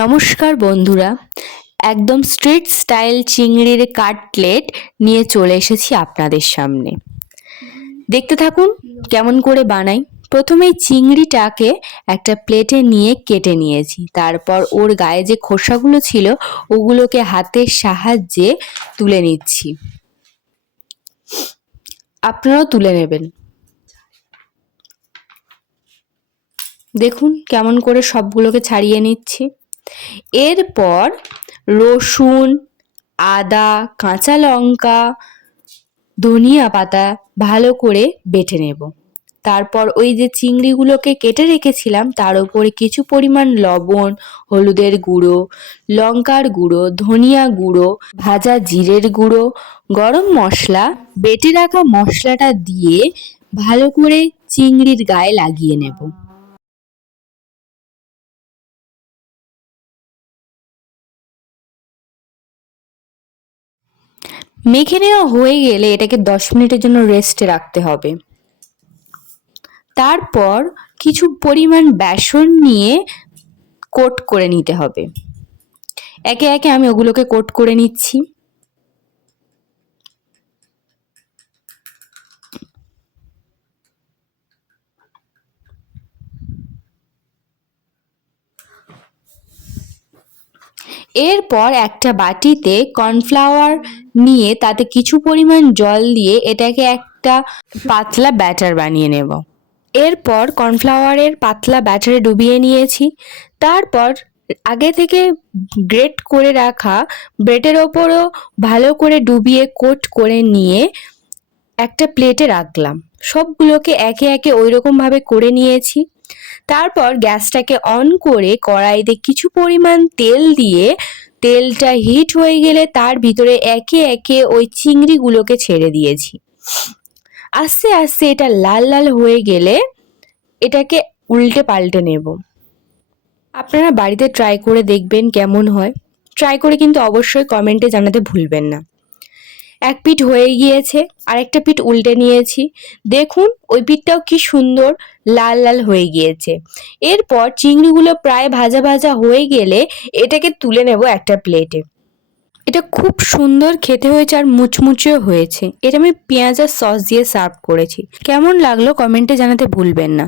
নমস্কার বন্ধুরা, একদম স্ট্রিট স্টাইল চিংড়ির কাটলেট নিয়ে চলে এসেছি আপনাদের সামনে। দেখতে থাকুন কেমন করে বানাই। প্রথমেই চিংড়িটাকে একটা প্লেটে নিয়ে কেটে নিয়েছি, তারপর ওর গায়ে যে খোসাগুলো ছিল ওগুলোকে হাতের সাহায্যে তুলে নিচ্ছি। আপনারাও তুলে নেবেন। দেখুন কেমন করে সবগুলোকে ছাড়িয়ে নিচ্ছি। এরপর রসুন, আদা, কাঁচা লঙ্কা, ধনিয়া পাতা ভালো করে বেটে নেব। তারপর ওই যে চিংড়িগুলোকে কেটে রেখেছিলাম তার উপরে কিছু পরিমাণ লবণ, হলুদের গুঁড়ো, লঙ্কার গুঁড়ো, ধনিয়া গুঁড়ো, ভাজা জিরের গুঁড়ো, গরম মশলা, বেটে রাখা মশলাটা দিয়ে ভালো করে চিংড়ির গায়ে লাগিয়ে নেব। মেখে নেওয়া হয়ে গেলে এটাকে 10 মিনিটের জন্য রেস্টে রাখতে হবে। তারপর কিছু পরিমাণ বেসন নিয়ে কোট করে নিতে হবে। একে একে আমি ওগুলোকে কোট করে নিচ্ছি। এরপর একটা বাটিতে কর্নফ্লাওয়ার নিয়ে তাতে কিছু পরিমাণ জল দিয়ে এটাকে একটা পাতলা ব্যাটার বানিয়ে নেব। এরপর কর্নফ্লাওয়ারের পাতলা ব্যাটারে ডুবিয়ে নিয়েছি। তারপর আগে থেকে গ্রেট করে রাখা ব্রেডের ওপরও ভালো করে ডুবিয়ে কোট করে নিয়ে একটা প্লেটে রাখলাম। সবগুলোকে একে একে ওইরকমভাবে করে নিয়েছি। তারপর গ্যাসটাকে অন করে কড়াইতে কিছু পরিমাণ তেল দিয়ে তেলটা হিট হয়ে গেলে তার ভিতরে একে একে ওই চিংড়িগুলোকে ছেড়ে দিয়েছি। আস্তে আস্তে এটা লাল লাল হয়ে গেলে এটাকে উল্টে পাল্টে নেব। আপনারা বাড়িতে ট্রাই করে দেখবেন কেমন হয়। ট্রাই করে কিন্তু অবশ্যই কমেন্টে জানাতে ভুলবেন না। এক পিঠ হয়ে গিয়েছে, আরেকটা পিঠ উল্টে নিয়েছি। দেখুন ওই পিঠটাও কি সুন্দর লাল লাল হয়ে গিয়েছে। এরপর চিংড়িগুলো প্রায় ভাজা ভাজা হয়ে গেলে এটাকে তুলে নেব একটা প্লেটে। এটা খুব সুন্দর খেতে হয়েছে আর মুচমুচেও হয়েছে। এটা আমি পেঁয়াজ আর সস দিয়ে সার্ভ করেছি। কেমন লাগলো কমেন্টে জানাতে ভুলবেন না।